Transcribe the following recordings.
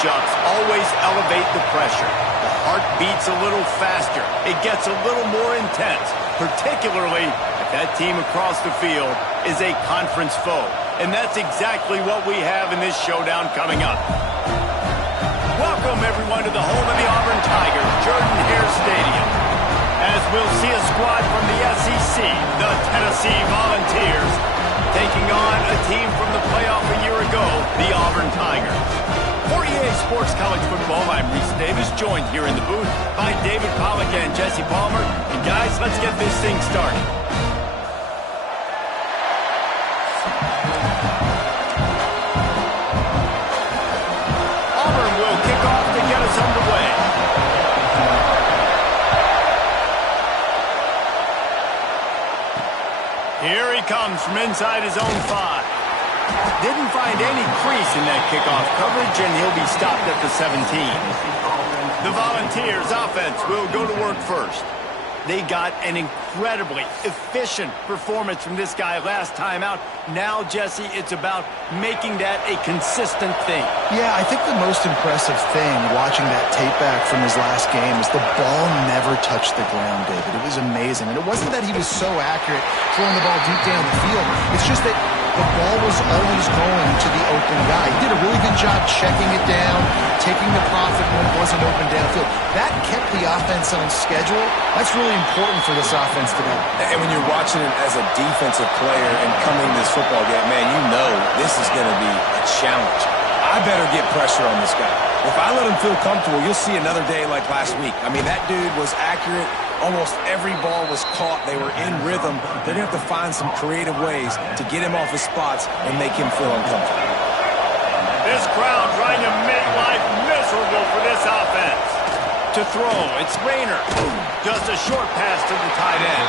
matchups always elevate the pressure. The heart beats a little faster. It gets a little more intense, particularly if that team across the field is a conference foe. And that's exactly what we have in this showdown coming up. Welcome, everyone, to the home of the Auburn Tigers, Jordan-Hare Stadium. As we'll see a squad from the SEC, the Tennessee Volunteers, taking on a team from the playoff a year ago, the Auburn Tigers. For EA Sports College Football, I'm Reese Davis, joined here in the booth by David Pollack and Jesse Palmer. And guys, let's get this thing started. Auburn will kick off to get us underway. Here he comes from inside his own 5. Didn't find any crease in that kickoff coverage, and he'll be stopped at the 17. The Volunteers offense will go to work first. They got an incredibly efficient performance from this guy last time out. Now, Jesse, it's about making that a consistent thing. Yeah, I think the most impressive thing watching that tape back from his last game is the ball never touched the ground, David. It was amazing. And it wasn't that he was so accurate throwing the ball deep down the field. It's just that the ball was always going to the open guy. He did a really good job checking it down, taking the profit when it wasn't open downfield. That kept the offense on schedule. That's really important for this offense today. And when you're watching it as a defensive player and coming to this football game, man, you know this is going to be a challenge. I better get pressure on this guy. If I let him feel comfortable, you'll see another day like last week. I mean, that dude was accurate. Almost every ball was caught. They were in rhythm. They're going to have to find some creative ways to get him off his spots and make him feel uncomfortable. This crowd trying to make life miserable for this offense. To throw, it's Rayner. Just a short pass to the tight end.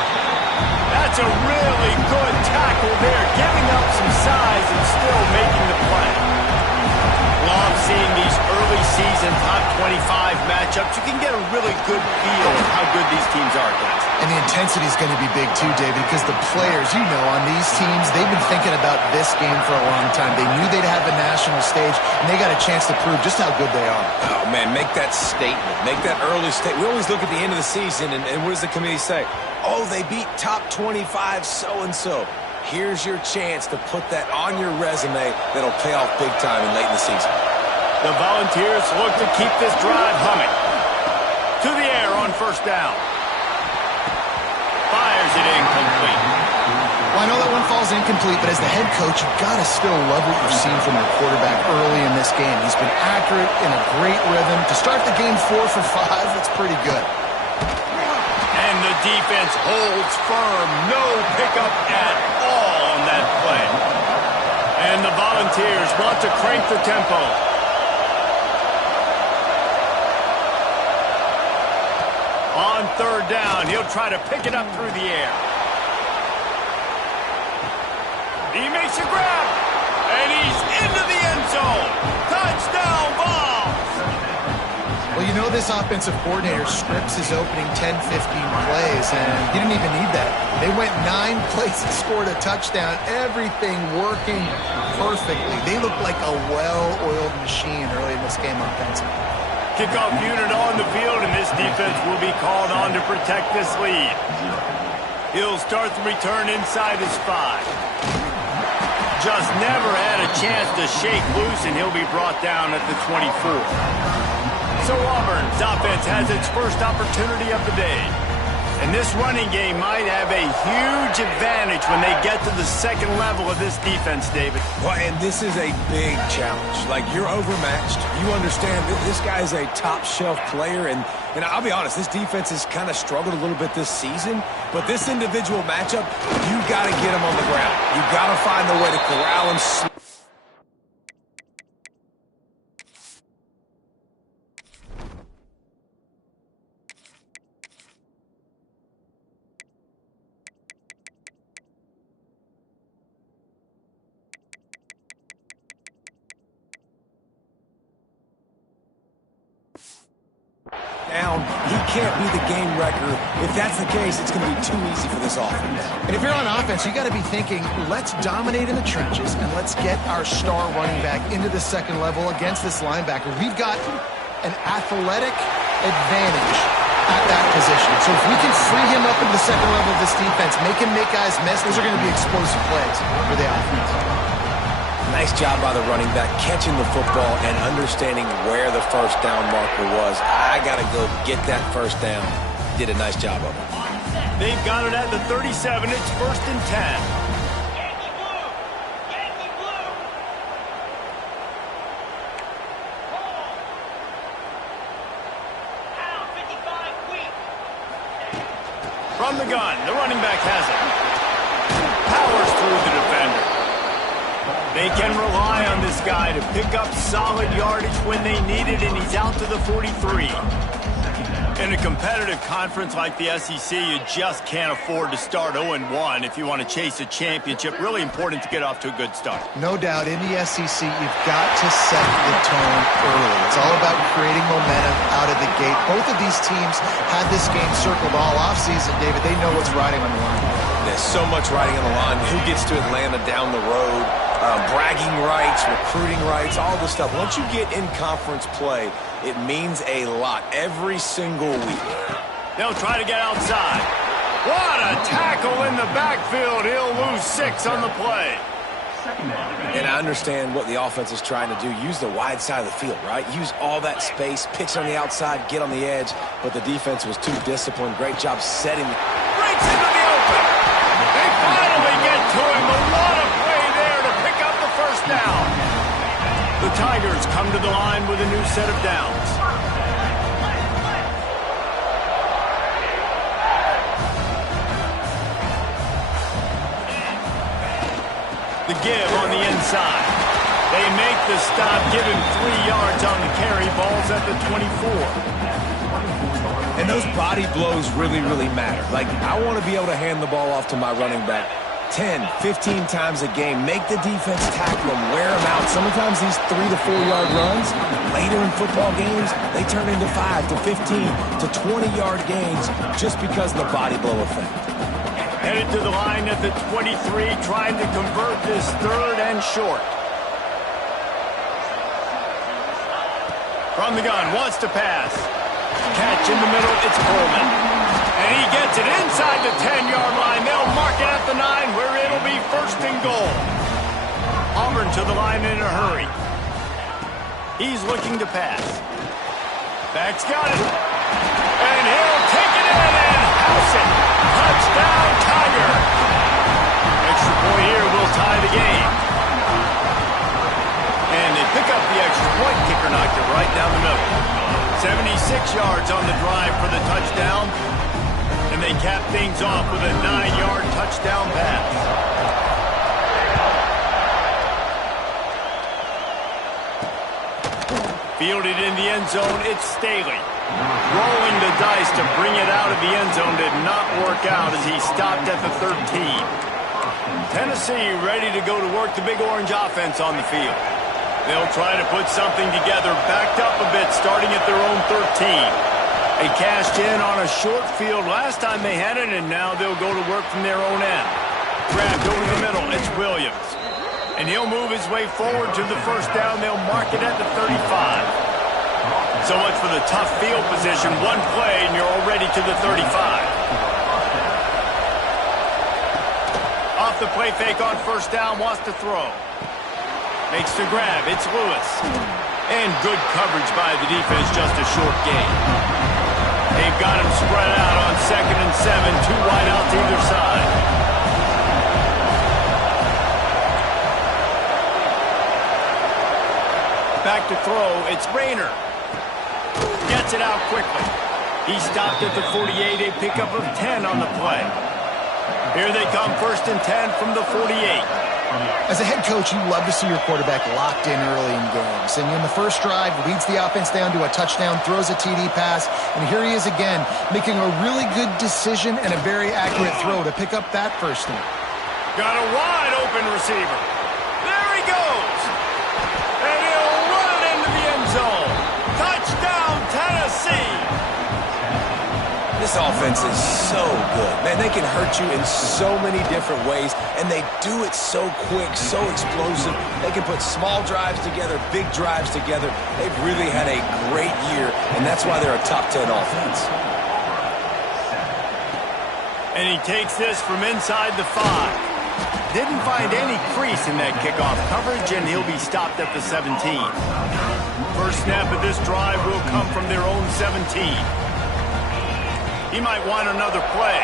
That's a really good tackle there, giving up some size and still making the play. Love seeing these early season top 25 matchups. You can get a really good feel of how good these teams are, guys. And the intensity is going to be big too, David, because the players, you know, on these teams, they've been thinking about this game for a long time. They knew they'd have a national stage, and they got a chance to prove just how good they are. Oh, man, make that statement. Make that early statement. We always look at the end of the season, and what does the committee say? Oh, they beat top 25 so-and-so. Here's your chance to put that on your resume that'll pay off big time and late in the season. The Volunteers look to keep this drive humming. To the air on first down. Fires it incomplete. Well, I know that one falls incomplete, but as the head coach, you've got to still love what you've seen from your quarterback early in this game. He's been accurate, in a great rhythm. To start the game 4 for 5, that's pretty good. And the defense holds firm. No pickup at all on that play. And the Volunteers want to crank the tempo. On third down, he'll try to pick it up through the air. He makes a grab, and he's into the end zone. Touchdown, Vols! Well, you know this offensive coordinator scripts his opening 10, 15 plays, and he didn't even need that. They went 9 plays and scored a touchdown, everything working perfectly. They look like a well-oiled machine early in this game offensively. Kickoff unit on the field, and this defense will be called on to protect this lead. He'll start the return inside his 5. Just never had a chance to shake loose, and he'll be brought down at the 24. So Auburn's offense has its first opportunity of the day. And this running game might have a huge advantage when they get to the second level of this defense, David. Well, and this is a big challenge. Like, you're overmatched. You understand that this guy's a top-shelf player. And I'll be honest, this defense has kind of struggled a little bit this season. But this individual matchup, you got to get him on the ground. You got to find a way to corral him. down, he can't be the game wrecker. If that's the case, it's going to be too easy for this offense. And if you're on offense, you got to be thinking, let's dominate in the trenches and let's get our star running back into the second level against this linebacker. We've got an athletic advantage at that position. So if we can free him up into the second level of this defense, make him make guys miss, those are going to be explosive plays for the offense. Nice job by the running back, catching the football and understanding where the first down marker was. I got to go get that first down. Did a nice job of it. They've got it at the 37. It's 1st and 10. From the gun, the running back has it. Powers through the defender. They can rely on this guy to pick up solid yardage when they need it, and he's out to the 43. In a competitive conference like the SEC, you just can't afford to start 0-1 if you want to chase a championship. Really important to get off to a good start. No doubt, in the SEC, you've got to set the tone early. It's all about creating momentum out of the gate. Both of these teams had this game circled all offseason, David. They know what's riding on the line. There's so much riding on the line. Who gets to Atlanta down the road? Bragging rights, recruiting rights, all this stuff. Once you get in conference play, it means a lot every single week. They'll try to get outside. What a tackle in the backfield. He'll lose 6 on the play. And I understand what the offense is trying to do. Use the wide side of the field, right? Use all that space, pitch on the outside, get on the edge. But the defense was too disciplined. Great job setting. Breaks into the open. They finally get to him. A lot of play there to pick up the first down. The Tigers come to the line with a new set of downs. The give on the inside. They make the stop, give him 3 yards on the carry. Ball's at the 24. And those body blows really, really matter. Like, I want to be able to hand the ball off to my running back 10, 15 times a game. Make the defense tackle them, wear them out. Sometimes these 3 to 4 yard runs, later in football games, they turn into 5 to 15 to 20 yard gains just because of the body blow effect. Headed to the line at the 23, trying to convert this 3rd and short. From the gun, wants to pass. Catch in the middle, it's Coleman. And he gets it inside the 10-yard line. They'll mark it at the 9, where it'll be 1st and goal. Auburn to the line in a hurry. He's looking to pass. Back's got it. And he'll take it in and house it. Touchdown, Tiger. Extra point here will tie the game. And they pick up the extra point. Kicker knocked it right down the middle. 76 yards on the drive for the touchdown. And they cap things off with a 9-yard touchdown pass. Fielded in the end zone, it's Staley. Rolling the dice to bring it out of the end zone did not work out as he stopped at the 13. Tennessee ready to go to work the Big Orange offense on the field. They'll try to put something together, backed up a bit, starting at their own 13. They cashed in on a short field last time they had it, and now they'll go to work from their own end. Grabbed over the middle, it's Williams. And he'll move his way forward to the first down. They'll mark it at the 35. So much for the tough field position. One play, and you're already to the 35. Off the play fake on first down, wants to throw. Makes the grab, it's Lewis. And good coverage by the defense, just a short gain. They've got him spread out on 2nd and 7, 2 wide out to either side. Back to throw, it's Rayner. Gets it out quickly. He stopped at the 48, a pickup of 10 on the play. Here they come, 1st and 10 from the 48. As a head coach, you love to see your quarterback locked in early in games. And in the first drive, leads the offense down to a touchdown, throws a TD pass, and here he is again, making a really good decision and a very accurate throw to pick up that first down. Got a wide open receiver. There he goes. And he'll run it into the end zone. Touchdown, Tennessee. This offense is so good. Man, they can hurt you in so many different ways, and they do it so quick, so explosive. They can put small drives together, big drives together. They've really had a great year, and that's why they're a top 10 offense. And he takes this from inside the 5. Didn't find any crease in that kickoff coverage, and he'll be stopped at the 17. First snap of this drive will come from their own 17. He might want another play.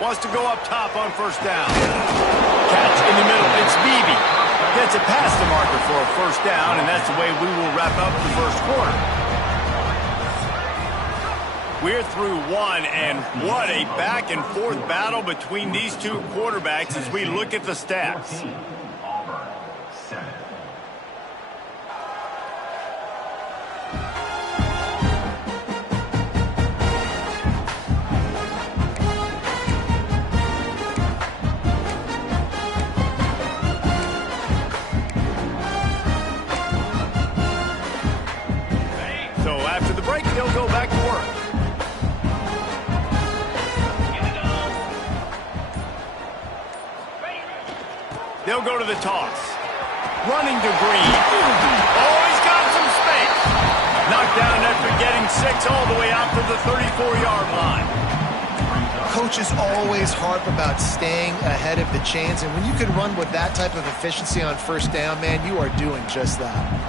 Wants to go up top on first down. Catch in the middle. It's Beebe. Gets it past the marker for a first down, and that's the way we will wrap up the first quarter. We're through one, and what a back-and-forth battle between these two quarterbacks as we look at the stats. Auburn, 7. So after the break, they'll go back to work. They'll go to the toss. Running to Green. Oh, he's got some space. Knocked down after getting 6 all the way out to the 34-yard line. Coaches always harp about staying ahead of the chains, and when you can run with that type of efficiency on first down, man, you are doing just that.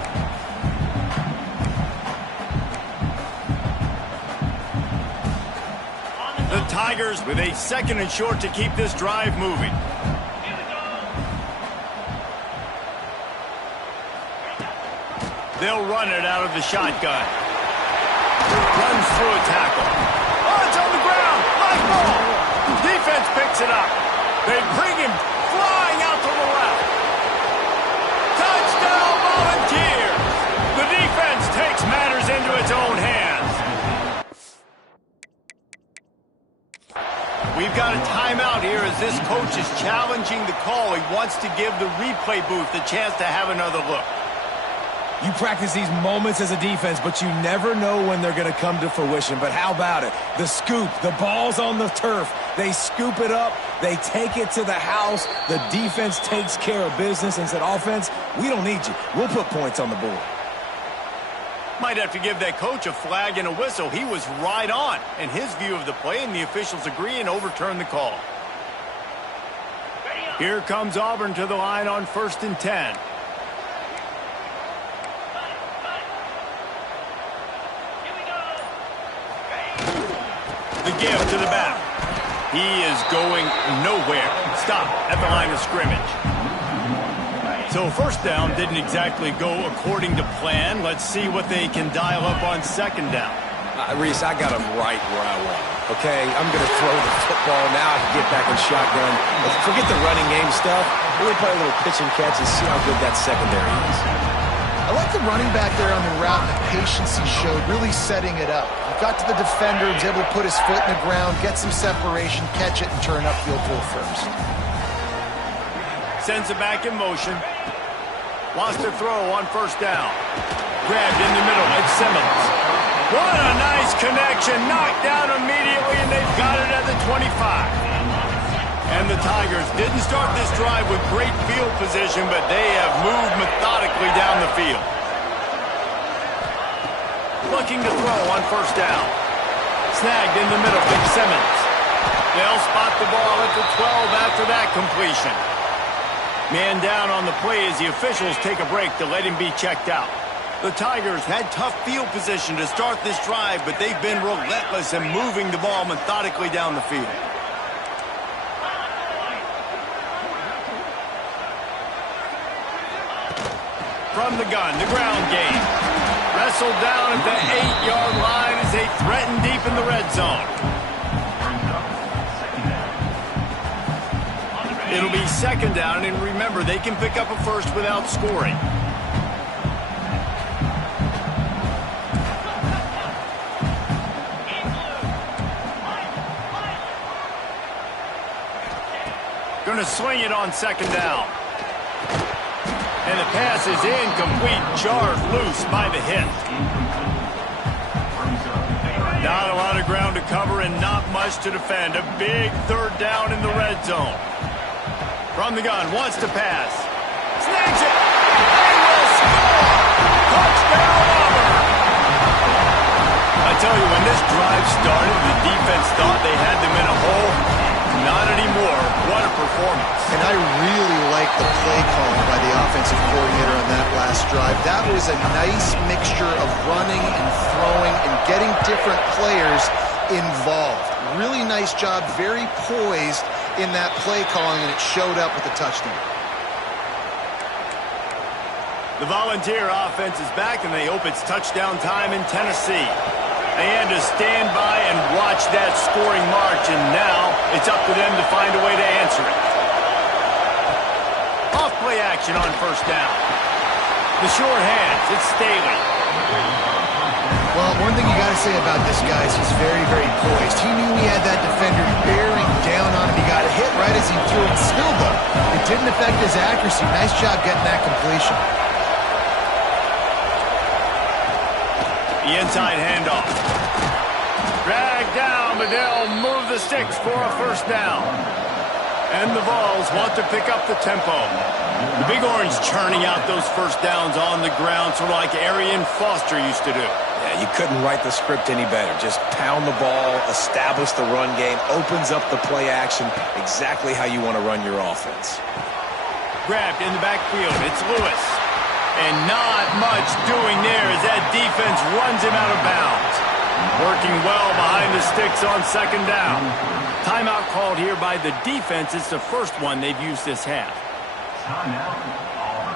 The Tigers with a 2nd and short to keep this drive moving. They'll run it out of the shotgun. Runs through a tackle. Oh, it's on the ground. Black ball. Defense picks it up. They bring him flying out to the left. Touchdown Volunteers. The defense takes matters into its own hands. We've got a timeout here as this coach is challenging the call. He wants to give the replay booth the chance to have another look. You practice these moments as a defense, but you never know when they're going to come to fruition. But how about it? The scoop, the ball's on the turf. They scoop it up. They take it to the house. The defense takes care of business and said, offense, we don't need you. We'll put points on the board. Might have to give that coach a flag and a whistle. He was right on in his view of the play, and the officials agree and overturn the call. Here comes Auburn to the line on 1st and 10. The give to the back. He is going nowhere. Stop at the line of scrimmage. So first down didn't exactly go according to plan. Let's see what they can dial up on 2nd down. Reese, I got him right where I want him. Okay, I'm going to throw the football. Now I can get back in shotgun. Forget the running game stuff. Really play a little pitch and catch and see how good that secondary is. I like the running back there on the route and the patience he showed, really setting it up. He got to the defender, was able to put his foot in the ground, get some separation, catch it, and turn upfield for a first. Sends it back in motion. Wants to throw on 1st down. Grabbed in the middle. It's Simmons. What a nice connection. Knocked down immediately, and they've got it at the 25. And the Tigers didn't start this drive with great field position, but they have moved methodically down the field. Looking to throw on 1st down. Snagged in the middle. Big Simmons. They'll spot the ball at the 12 after that completion. Man down on the play as the officials take a break to let him be checked out. The Tigers had tough field position to start this drive, but they've been relentless in moving the ball methodically down the field. From the gun, the ground game. Wrestled down at the 8-yard line as they threaten deep in the red zone. It'll be 2nd down, and remember, they can pick up a first without scoring. Going to swing it on 2nd down. And the pass is incomplete, jarred loose by the hit. Not a lot of ground to cover and not much to defend. A big third down in the red zone. From the gun, wants to pass. Snags it. They will score. Touchdown, Auburn. I tell you, when this drive started, the defense thought they had them in a hole. Not anymore. What a performance. And I really like the play calling by the offensive coordinator on that last drive. That was a nice mixture of running and throwing and getting different players involved. Really nice job, very poised in that play calling, and it showed up with the touchdown. The Volunteer offense is back, and they hope it's touchdown time in Tennessee. They had to stand by and watch that scoring march, and now it's up to them to find a way to answer it. Off play action on first down. The short hands, it's Staley. Well, one thing you got to say about this guy is he's very, very poised. He knew he had that defender bearing down on him. He got a hit right as he threw it. Still, though, it didn't affect his accuracy. Nice job getting that completion. The inside handoff. Dragged down, but they'll move the sticks for a first down. And the Vols want to pick up the tempo. The Big Orange churning out those first downs on the ground, sort of like Arian Foster used to do. Yeah, you couldn't write the script any better. Just pound the ball, establish the run game, opens up the play action, exactly how you want to run your offense. Grabbed in the backfield, it's Lewis. And not much doing there as that defense runs him out of bounds. Working well behind the sticks on second down. Timeout called here by the defense. It's the first one they've used this half. Timeout, Auburn.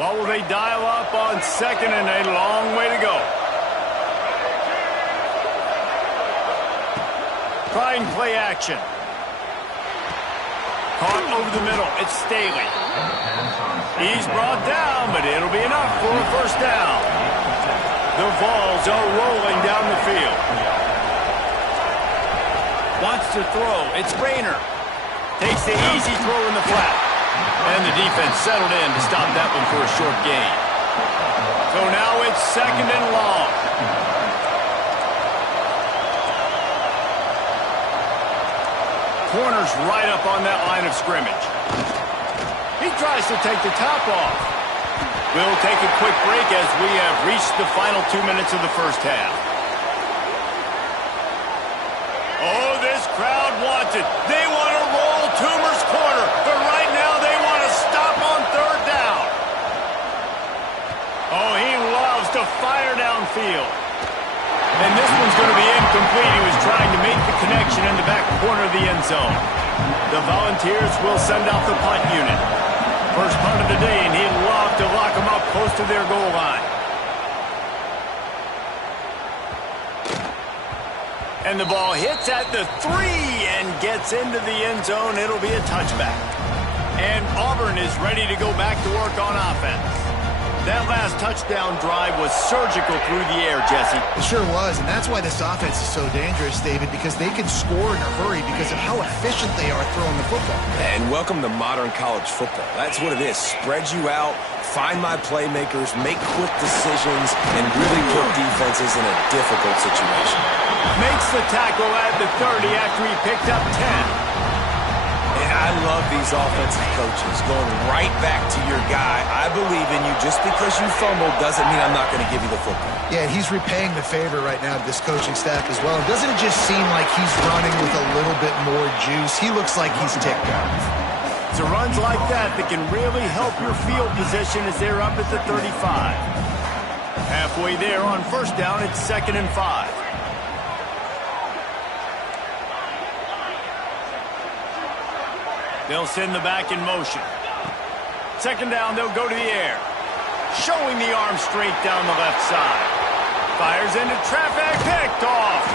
What will they dial up on second and a long way to go? Trying play action. Caught over the middle. It's Staley. He's brought down, but it'll be enough for a first down. The Vols are rolling down the field. Wants to throw. It's Rayner. Takes the easy throw in the flat. And the defense settled in to stop that one for a short gain. So now it's second and long. Corner's right up on that line of scrimmage. He tries to take the top off. We'll take a quick break as we have reached the final 2 minutes of the first half. Oh, this crowd wants it. They want to roll Toomer's corner, but right now they want to stop on third down. Oh, he loves to fire downfield. And this one's going to be incomplete. He was trying to make the connection in the back corner of the end zone. The Volunteers will send out the punt unit. First punt of the day, and he'd love to lock them up close to their goal line. And the ball hits at the 3 and gets into the end zone. It'll be a touchback. And Auburn is ready to go back to work on offense. That last touchdown drive was surgical through the air, Jesse. It sure was, and that's why this offense is so dangerous, David, because they can score in a hurry because of how efficient they are throwing the football. And welcome to modern college football. That's what it is. Spread you out, find my playmakers, make quick decisions, and really put defenses in a difficult situation. Makes the tackle at the 30 after he picked up 10. And I love these offensive coaches going right back to your guy. I believe in you. Just because you fumbled doesn't mean I'm not going to give you the football. Yeah, he's repaying the favor right now to this coaching staff as well. Doesn't it just seem like he's running with a little bit more juice? He looks like he's ticked off. It's runs like that that can really help your field position as they're up at the 35. Halfway there on first down, it's 2nd and 5. They'll send the back in motion. Second down, they'll go to the air. Showing the arm straight down the left side. Fires into traffic, picked off.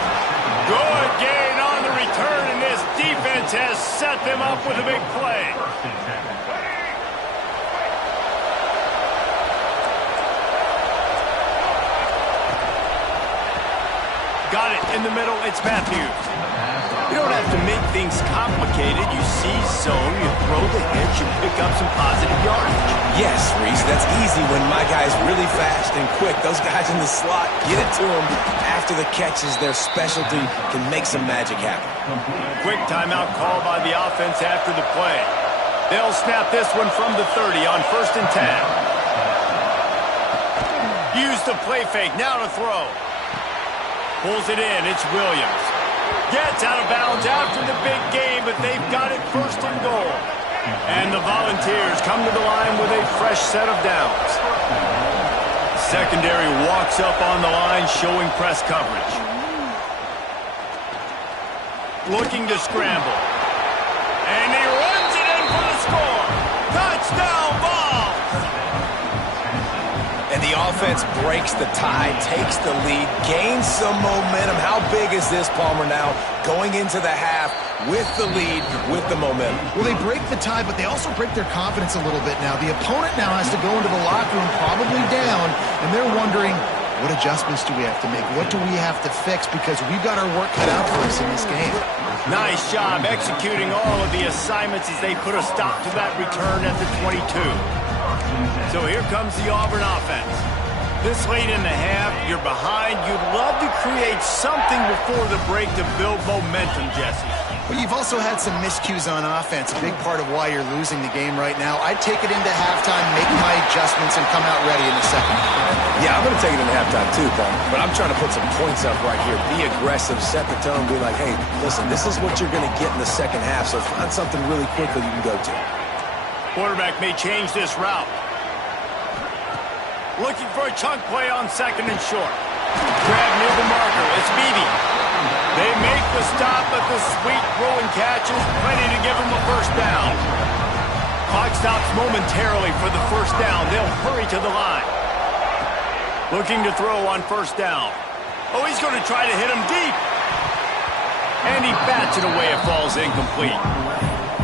Good gain on the return, and this defense has set them up with a big play. Got it in the middle, it's Matthews. You don't have to make things complicated. You see zone, you throw the hitch, should pick up some positive yardage. Yes, Reese, that's easy when my guy's really fast and quick. Those guys in the slot, get it to them after the catches. Their specialty can make some magic happen. Quick timeout call by the offense after the play. They'll snap this one from the 30 on 1st and 10. Use the play fake, now to throw. Pulls it in, it's Williams. Gets out of bounds after the big game, but they've got it 1st and goal. And the Volunteers come to the line with a fresh set of downs. Secondary walks up on the line, showing press coverage. Looking to scramble. And he runs it in for the score. Touchdown, Vols! And the offense breaks the tie, takes the lead, gains some momentum. How big is this, Palmer, now going into the half with the lead, with the momentum? Well, they break the tie, but they also break their confidence a little bit now. The opponent now has to go into the locker room probably down, and they're wondering, what adjustments do we have to make? What do we have to fix? Because we've got our work cut out for us in this game. Nice job executing all of the assignments as they put a stop to that return at the 22. So here comes the Auburn offense. This late in the half, you're behind. You'd love to create something before the break to build momentum, Jesse. But you've also had some miscues on offense, a big part of why you're losing the game right now. I'd take it into halftime, make my adjustments, and come out ready in the second. Yeah, I'm going to take it into halftime too, Paul. But I'm trying to put some points up right here. Be aggressive, set the tone, be like, hey, listen, this is what you're going to get in the second half, so find something really quickly you can go to. Quarterback may change this route. Looking for a chunk play on 2nd and short. Grab near the marker. It's Beebe. They make the stop, but the sweet throwing catch is plenty to give them a 1st down. Clock stops momentarily for the 1st down. They'll hurry to the line. Looking to throw on 1st down. Oh, he's going to try to hit him deep. And he bats it away. It falls incomplete.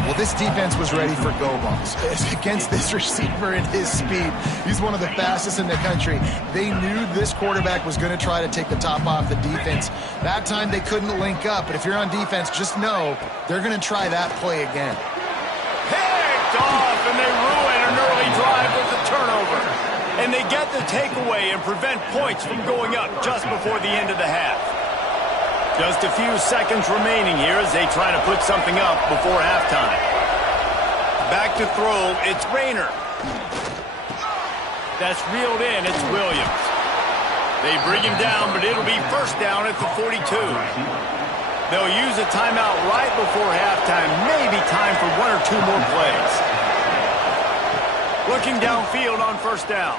Well, this defense was ready for go-balls. Against this receiver and his speed, he's one of the fastest in the country. They knew this quarterback was going to try to take the top off the defense. That time they couldn't link up, but if you're on defense, just know they're going to try that play again. Picked off, and they ruin an early drive with the turnover. And they get the takeaway and prevent points from going up just before the end of the half. Just a few seconds remaining here as they try to put something up before halftime. Back to throw, it's Rayner. That's reeled in, it's Williams. They bring him down, but it'll be 1st down at the 42. They'll use a timeout right before halftime. Maybe time for 1 or 2 more plays. Looking downfield on 1st down.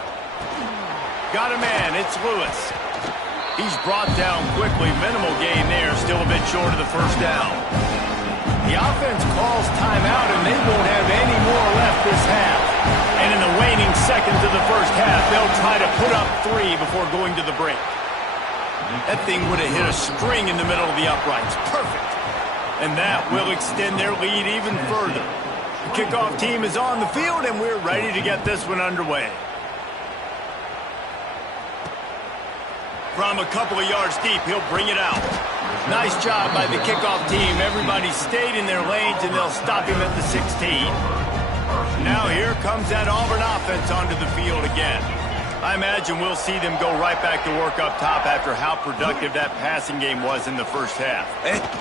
Got a man, it's Lewis. He's brought down quickly. Minimal gain there, still a bit short of the 1st down. The offense calls timeout, and they won't have any more left this half. And in the waning seconds of the 1st half, they'll try to put up 3 before going to the break. That thing would have hit a string in the middle of the uprights. Perfect. And that will extend their lead even further. The kickoff team is on the field, and we're ready to get this one underway. From a couple of yards deep, he'll bring it out. Nice job by the kickoff team. Everybody stayed in their lanes, and they'll stop him at the 16. Now here comes that Auburn offense onto the field again. I imagine we'll see them go right back to work up top after how productive that passing game was in the 1st half.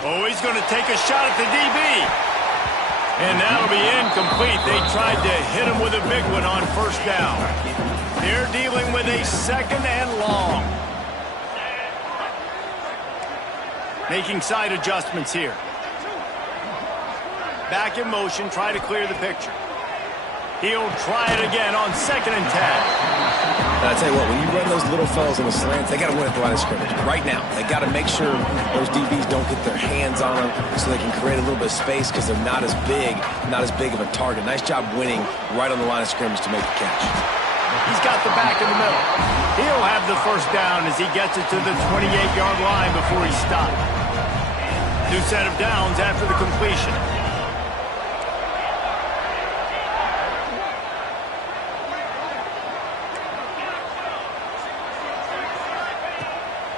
Oh, he's going to take a shot at the DB. And that'll be incomplete. They tried to hit him with a big one on 1st down. They're dealing with a 2nd and long. Making side adjustments here. Back in motion, try to clear the picture. He'll try it again on 2nd and 10. I tell you what, when you run those little fellas in the slants, they got to win at the line of scrimmage. Right now, they got to make sure those DBs don't get their hands on them so they can create a little bit of space because they're not as big of a target. Nice job winning right on the line of scrimmage to make the catch. He's got the back in the middle. He'll have the 1st down as he gets it to the 28-yard line before he's stopped. New set of downs after the completion.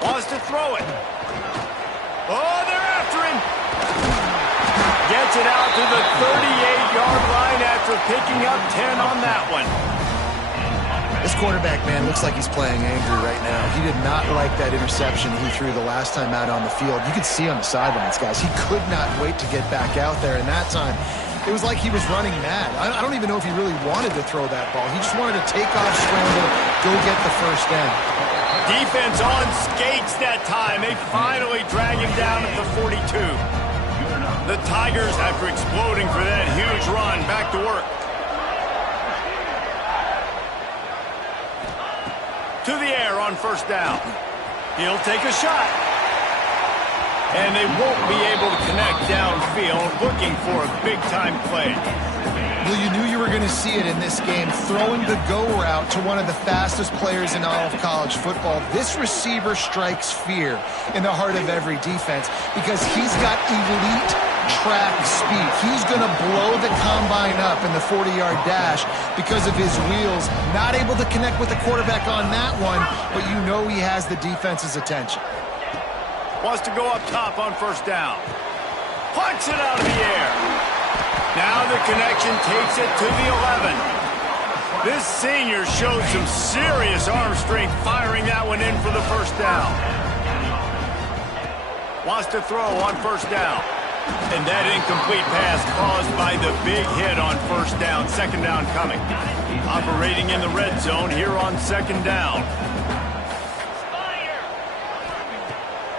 Wants to throw it. Oh, they're after him. Gets it out to the 38-yard line after picking up 10 on that one. This quarterback, man, looks like he's playing angry right now. He did not like that interception he threw the last time out on the field. You could see on the sidelines, guys. He could not wait to get back out there, and that time it was like he was running mad. I don't even know if he really wanted to throw that ball. He just wanted to take off, scramble, go get the first down. Defense on skates that time. They finally drag him down at the 42. The Tigers, after exploding for that huge run, back to work. To the air on first down. He'll take a shot. And they won't be able to connect downfield, looking for a big-time play. Well, you knew you were going to see it in this game, throwing the go route to one of the fastest players in all of college football. This receiver strikes fear in the heart of every defense because he's got elite track speed. He's going to blow the combine up in the 40-yard dash because of his wheels. Not able to connect with the quarterback on that one, but you know he has the defense's attention. Wants to go up top on first down. Punts it out of the air. Now the connection takes it to the 11. This senior showed some serious arm strength firing that one in for the first down. Wants to throw on first down. And that incomplete pass caused by the big hit on first down. Second down coming. Operating in the red zone here on second down.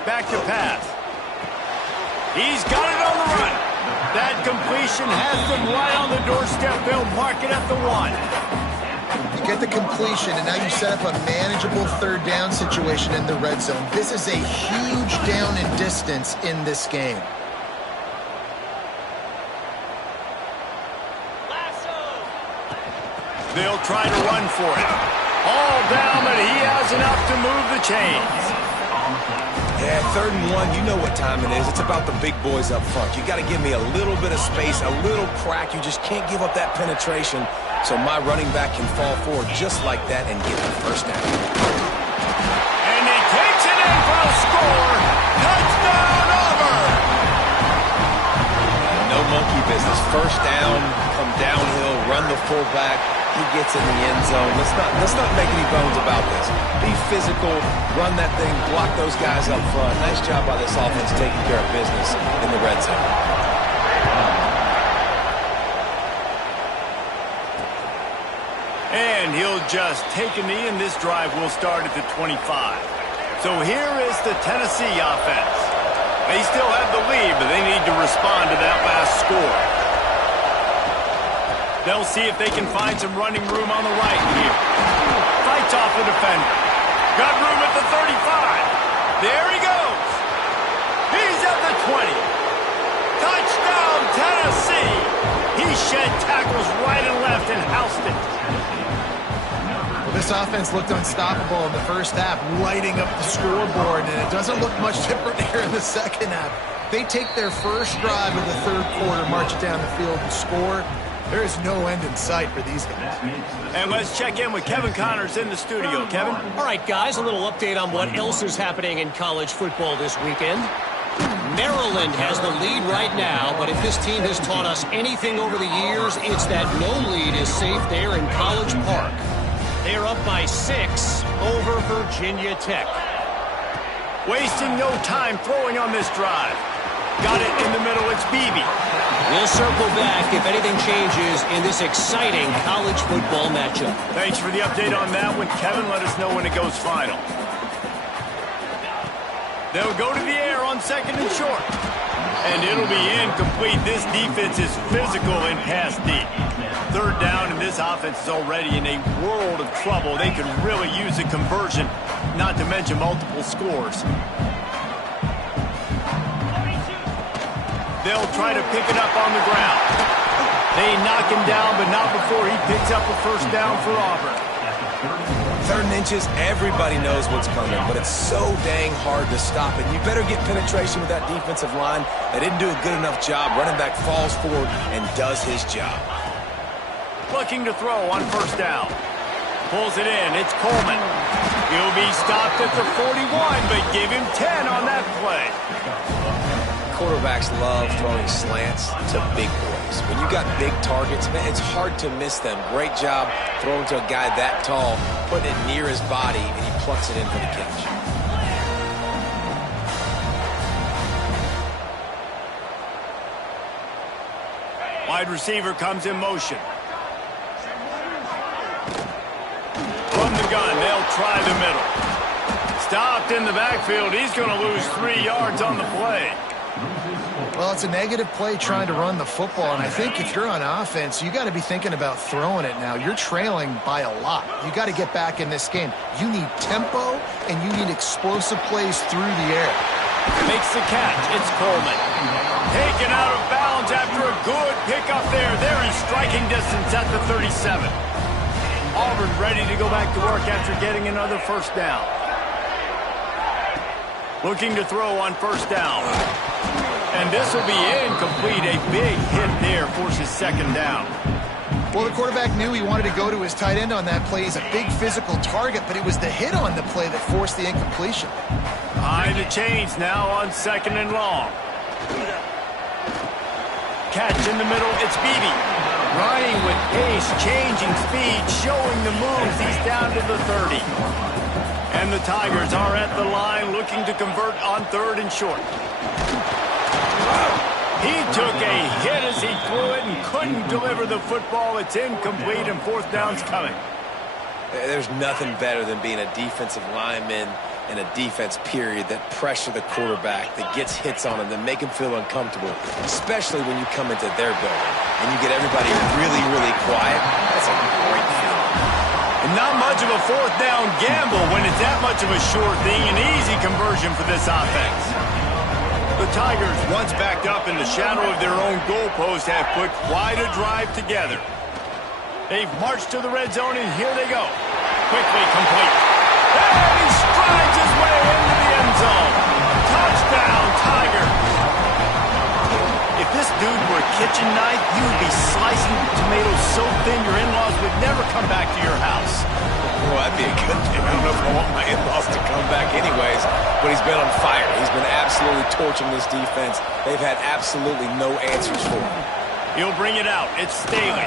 Back to pass. He's got it on the run. That completion has them right on the doorstep. They'll mark it at the 1. You get the completion, and now you set up a manageable third down situation in the red zone. This is a huge down in distance in this game. They'll try to run for it. All down, but he has enough to move the chains. Yeah, 3rd and 1, you know what time it is. It's about the big boys up front. You got to give me a little bit of space, a little crack. You just can't give up that penetration, so my running back can fall forward just like that and get the first down. And he takes it in for a score. Touchdown, Auburn! No monkey business. First down, come downhill, run the fullback. He gets in the end zone. Let's not make any bones about this. Be physical, run that thing, block those guys up front. Nice job by this offense taking care of business in the red zone. And he'll just take a knee, and this drive will start at the 25. So here is the Tennessee offense. They still have the lead, but they need to respond to that last score. They'll see if they can find some running room on the right here. Fights off the defender. Got room at the 35. There he goes. He's at the 20. Touchdown, Tennessee. He shed tackles right and left and housed it. Well, this offense looked unstoppable in the first half, lighting up the scoreboard, and it doesn't look much different here in the second half. They take their first drive of the third quarter, march it down the field, and score. There is no end in sight for these guys. And let's check in with Kevin Connors in the studio. Kevin? All right, guys, a little update on what else is happening in college football this weekend. Maryland has the lead right now, but if this team has taught us anything over the years, it's that no lead is safe there in College Park. They are up by 6 over Virginia Tech. Wasting no time throwing on this drive. Got it in the middle. It's Beebe. We'll circle back if anything changes in this exciting college football matchup. Thanks for the update on that one, Kevin. Let us know when it goes final. They'll go to the air on second and short. And it'll be incomplete. This defense is physical and pass deep. Third down, and this offense is already in a world of trouble. They could really use a conversion, not to mention multiple scores. They'll try to pick it up on the ground. They knock him down, but not before he picks up a first down for Auburn. 3rd and inches, everybody knows what's coming, but it's so dang hard to stop it. You better get penetration with that defensive line. They didn't do a good enough job. Running back falls forward and does his job. Looking to throw on first down. Pulls it in. It's Coleman. He'll be stopped at the 41, but give him 10 on that play. quarterbacks love throwing slants to big boys. When you got big targets, man, it's hard to miss them. Great job throwing to a guy that tall, putting it near his body, and he plucks it in for the catch. Wide receiver comes in motion. From the gun, they'll try the middle. Stopped in the backfield. He's going to lose 3 yards on the play. Well, it's a negative play trying to run the football, and I think if you're on offense, you got to be thinking about throwing it now. You're trailing by a lot. You got to get back in this game. You need tempo, and you need explosive plays through the air. Makes the catch. It's Coleman. Taken out of bounds after a good pickup there. They're in striking distance at the 37. Auburn ready to go back to work after getting another first down. Looking to throw on first down. And this will be incomplete. A big hit there forces second down. Well, the quarterback knew he wanted to go to his tight end on that play. He's a big physical target, but it was the hit on the play that forced the incompletion. Behind the chains now on second and long. Catch in the middle. It's Beebe. Running with pace, changing speed, showing the moves. He's down to the 30. And the Tigers are at the line looking to convert on third and short. He took a hit as he threw it and couldn't deliver the football. It's incomplete and fourth down's coming. There's nothing better than being a defensive lineman in a defense period that pressure the quarterback, that gets hits on him, that make him feel uncomfortable, especially when you come into their building and you get everybody really, really quiet. That's a great feeling. And not much of a fourth down gamble when it's that much of a sure thing, an easy conversion for this offense. The Tigers, once backed up in the shadow of their own goalpost, have put quite a drive together. They've marched to the red zone, and here they go. Quickly complete. And he strides his way into the end zone. Touchdown, Tigers. If this dude were a kitchen knife, you would be slicing tomatoes so thin your in-laws would never come back to your house. Well, that'd be a good thing. I don't know if I want my in-laws to come back anyways, but he's been on fire. He's been absolutely torching this defense. They've had absolutely no answers for him. He'll bring it out. It's Staley.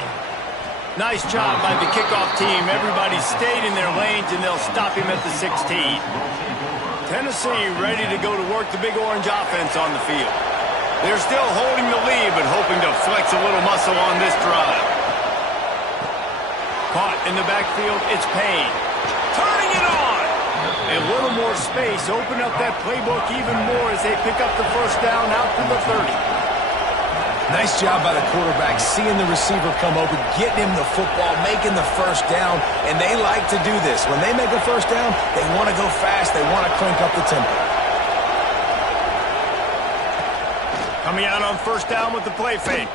Nice job by the kickoff team. Everybody stayed in their lanes, and they'll stop him at the 16. Tennessee ready to go to work the Big Orange offense on the field. They're still holding the lead, but hoping to flex a little muscle on this drive. Caught in the backfield, it's Payne. Turning it on! A little more space. Open up that playbook even more as they pick up the first down out to the 30. Nice job by the quarterback, seeing the receiver come open, getting him the football, making the first down, and they like to do this. When they make a first down, they want to go fast, they want to crank up the tempo. Coming out on first down with the play fake.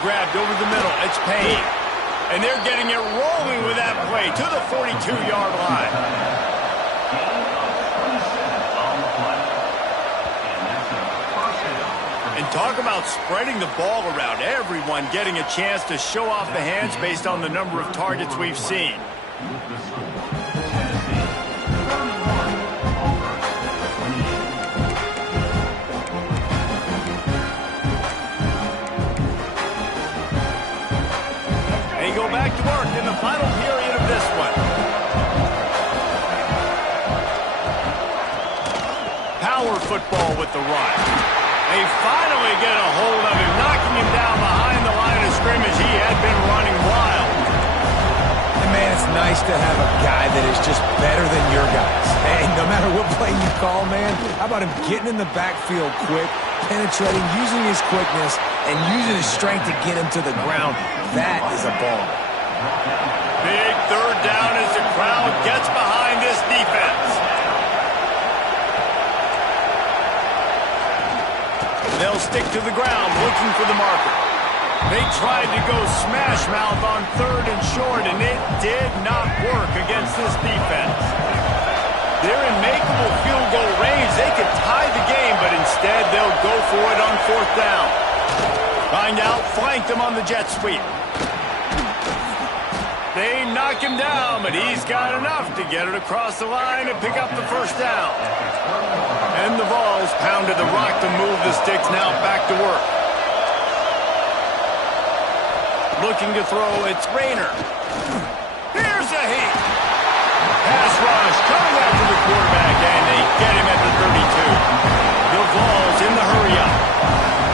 Grabbed over the middle, it's Payne. And they're getting it rolling with that play to the 42-yard line. And talk about spreading the ball around. Everyone getting a chance to show off the hands based on the number of targets we've seen. They go back to work in the final period of this one. Power football with the run. They finally get a hold of him, knocking him down behind the line of scrimmage. He had been running wild. And man, it's nice to have a guy that is just better than your guys. Hey, no matter what play you call, man, how about him getting in the backfield quick, penetrating, using his quickness, and using his strength to get him to the ground. That is a ball. Big third down as the crowd gets behind this defense. They'll stick to the ground looking for the marker. They tried to go smash mouth on third and short, and it did not work against this defense. They're in makeable field goal range. They could tie the game, but instead they'll go for it on fourth down. Find out, flanked him on the jet sweep. They knock him down, but he's got enough to get it across the line and pick up the first down. And And the Vols pounded the rock to move the sticks. Now back to work. Looking to throw, it's Rayner. Here's a heat. Pass rush coming after the quarterback, and they get him at the 32. The Vols in the hurry-up.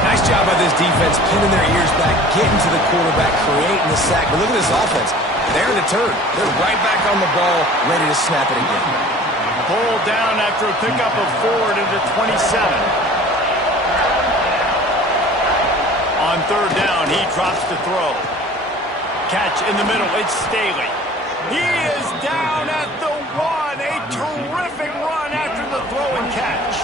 Nice job by this defense, pinning their ears back, getting to the quarterback, creating the sack. But look at this offense. They're in the turn. They're right back on the ball, ready to snap it again. Pulled down after a pickup of 4 to the 27. On third down, he drops to throw. Catch in the middle, it's Staley. He is down at the 1. A terrific run after the throw and catch.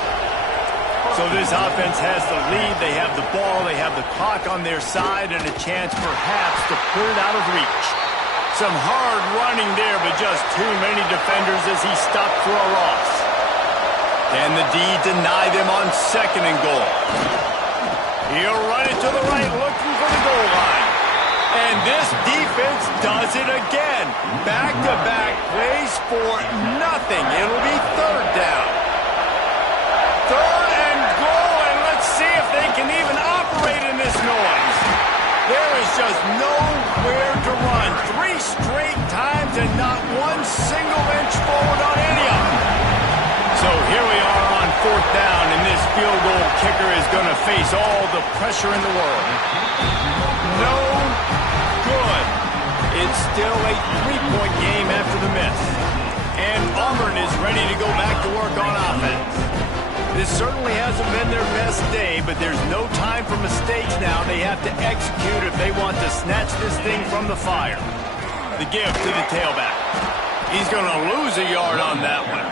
So this offense has the lead. They have the ball. They have the clock on their side and a chance perhaps to put it out of reach. Some hard running there, but just too many defenders as he stopped for a loss. Can the D deny them on 2nd and goal? He'll run it to the right, looking for the goal line. And this defense does it again. Back-to-back plays for nothing. It'll be 3rd down. 3rd and goal, and let's see if they can even operate in this noise. There is just nowhere to run. 3 straight times and not one single inch forward on any of them. So here we are on 4th down, and this field goal kicker is going to face all the pressure in the world. No good. It's still a 3-point game after the miss. And Auburn is ready to go back to work on offense. This certainly hasn't been their best day, but there's no time for mistakes now. They have to execute if they want to snatch this thing from the fire. The give to the tailback. He's going to lose a yard on that one.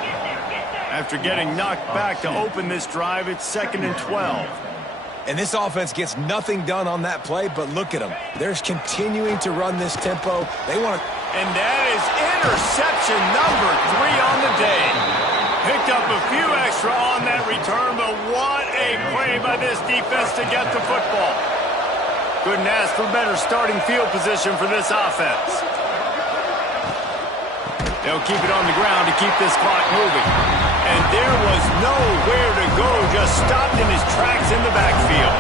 After getting knocked back to open this drive, it's 2nd and 12. And this offense gets nothing done on that play, but look at them. They're continuing to run this tempo. They want to... And that is interception number 3 on the day. Picked up a few extra on that return, but what a play by this defense to get the football. Couldn't ask for better starting field position for this offense. They'll keep it on the ground to keep this clock moving. And there was nowhere to go, just stopped in his tracks in the backfield.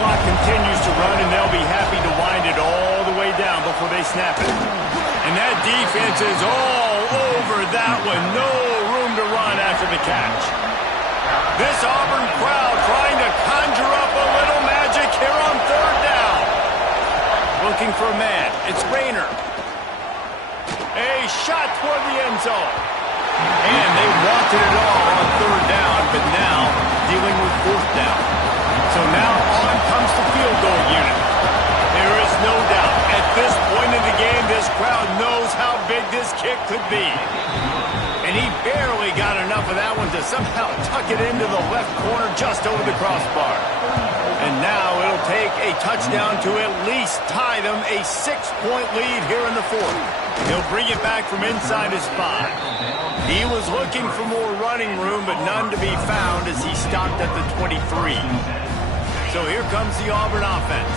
Clock continues to run, and they'll be happy to wind it all the way down before they snap it. And that defense is all over that one. No room to run after the catch. This Auburn crowd trying to conjure up a little magic here on 3rd down. Looking for a man. It's Rayner. A shot toward the end zone. And they wanted it all on 3rd down, but now dealing with 4th down. So now on comes the field goal unit. There is no doubt. At this point in the game, this crowd knows how big this kick could be. And he barely got enough of that one to somehow tuck it into the left corner just over the crossbar. And now it'll take a touchdown to at least tie them a 6-point lead here in the 4th. He'll bring it back from inside his 5. He was looking for more running room, but none to be found as he stopped at the 23. So here comes the Auburn offense.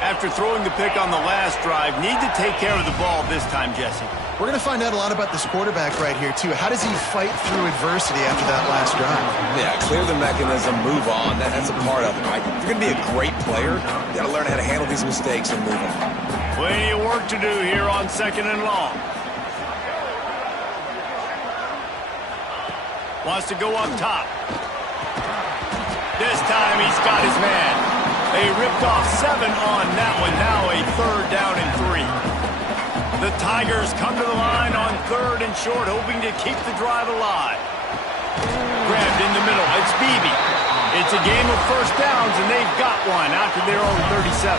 After throwing the pick on the last drive, need to take care of the ball this time, Jesse. We're going to find out a lot about this quarterback right here, too. How does he fight through adversity after that last drive? Yeah, clear the mechanism, move on. That's a part of it, right? If you're going to be a great player, you got to learn how to handle these mistakes and move on. Plenty of work to do here on 2nd and long. Wants to go up top. This time he's got his man. They ripped off 7 on that one. Now a 3rd down and 3. The Tigers come to the line on 3rd and short, hoping to keep the drive alive. Grabbed in the middle. It's Beebe. It's a game of 1st downs, and they've got one out to their own 37.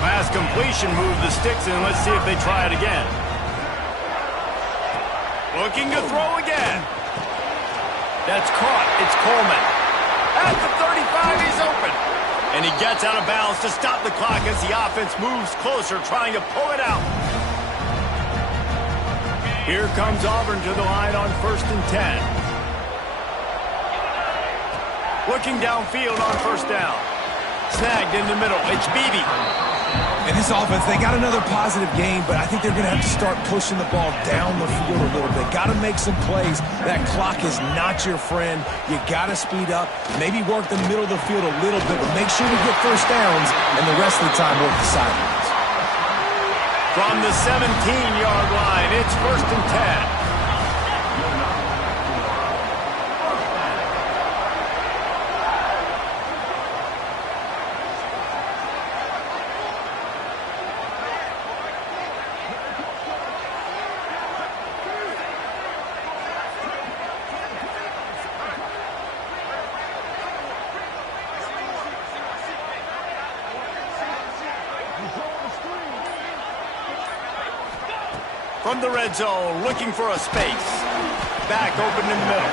Pass completion moved the sticks, and let's see if they try it again. Looking to throw again. That's caught. It's Coleman. At the 35, he's open. And he gets out of bounds to stop the clock as the offense moves closer, trying to pull it out. Here comes Auburn to the line on 1st and 10. Looking downfield on 1st down. Snagged in the middle. It's Beebe. And this offense, they got another positive game, but I think they're going to have to start pushing the ball down the field a little bit. Got to make some plays. That clock is not your friend. You got to speed up, maybe work the middle of the field a little bit, but make sure we get first downs, and the rest of the time work the sidelines. From the 17-yard line, it's 1st and 10. From the red zone, looking for a space. Back open in the middle.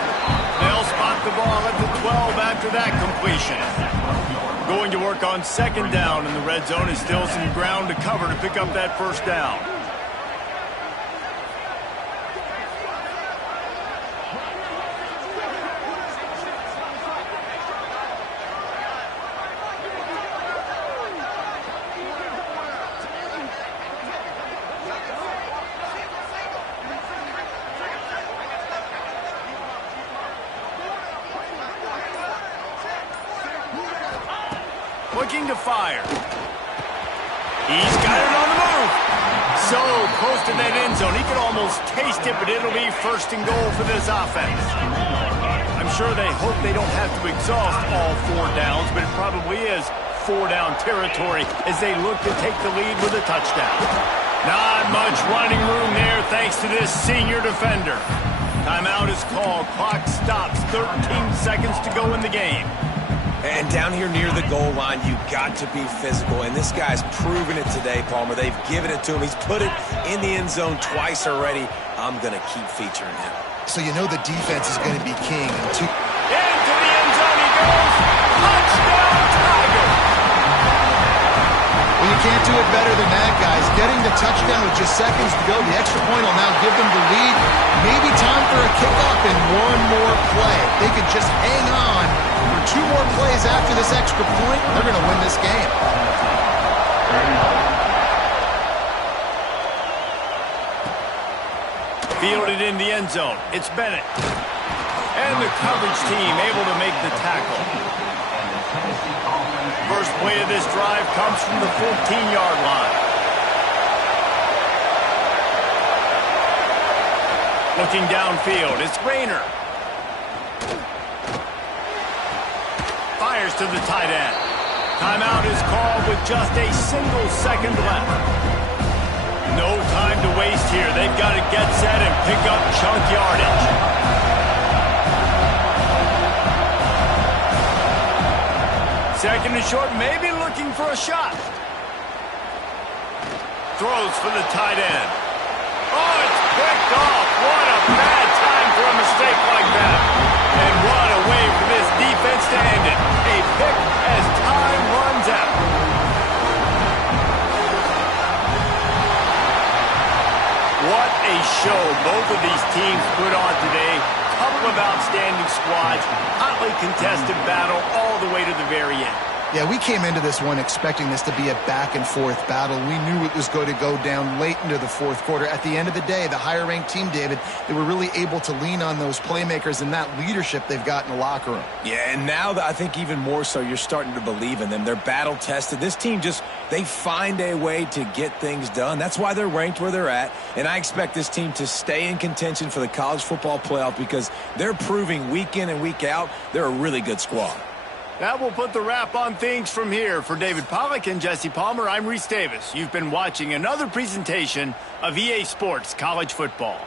They'll spot the ball at the 12 after that completion. Going to work on 2nd down in the red zone is still some ground to cover to pick up that 1st down. Looking to fire. He's got it on the move. So close to that end zone. He could almost taste it, but it'll be 1st and goal for this offense. I'm sure they hope they don't have to exhaust all 4 downs, but it probably is 4-down territory as they look to take the lead with a touchdown. Not much running room there thanks to this senior defender. Timeout is called. Clock stops. 13 seconds to go in the game. And down here near the goal line, you got to be physical. And this guy's proven it today, Palmer. They've given it to him. He's put it in the end zone twice already. I'm going to keep featuring him. So you know the defense is going to be king. Into the end zone he goes. Touchdown, Tiger. Well, you can't do it better than that, guys. Getting the touchdown with just seconds to go. The extra point will now give them the lead. Maybe time for a kickoff and one more play. If they could just hang on for 2 more plays after this extra point, they're going to win this game. Fielded in the end zone. It's Bennett. And the coverage team able to make the tackle. First play of this drive comes from the 14-yard line. Looking downfield, it's Rayner. Fires to the tight end. Timeout is called with just a single second left. No time to waste here. They've got to get set and pick up chunk yardage. 2nd and short, maybe looking for a shot. Throws for the tight end. Oh, it's picked off. What a bad time for a mistake like that. And what a way for this defense to end it. A pick as time runs out. What a show both of these teams put on today. Couple of outstanding squads, hotly contested battle all the way to the very end. Yeah, we came into this one expecting this to be a back-and-forth battle. We knew it was going to go down late into the 4th quarter. At the end of the day, the higher-ranked team, David, they were really able to lean on those playmakers and that leadership they've got in the locker room. Yeah, and now I think even more so, you're starting to believe in them. They're battle-tested. This team they find a way to get things done. That's why they're ranked where they're at. And I expect this team to stay in contention for the college football playoff because they're proving week in and week out they're a really good squad. That will put the wrap on things from here. For David Pollack and Jesse Palmer, I'm Reese Davis. You've been watching another presentation of EA Sports College Football.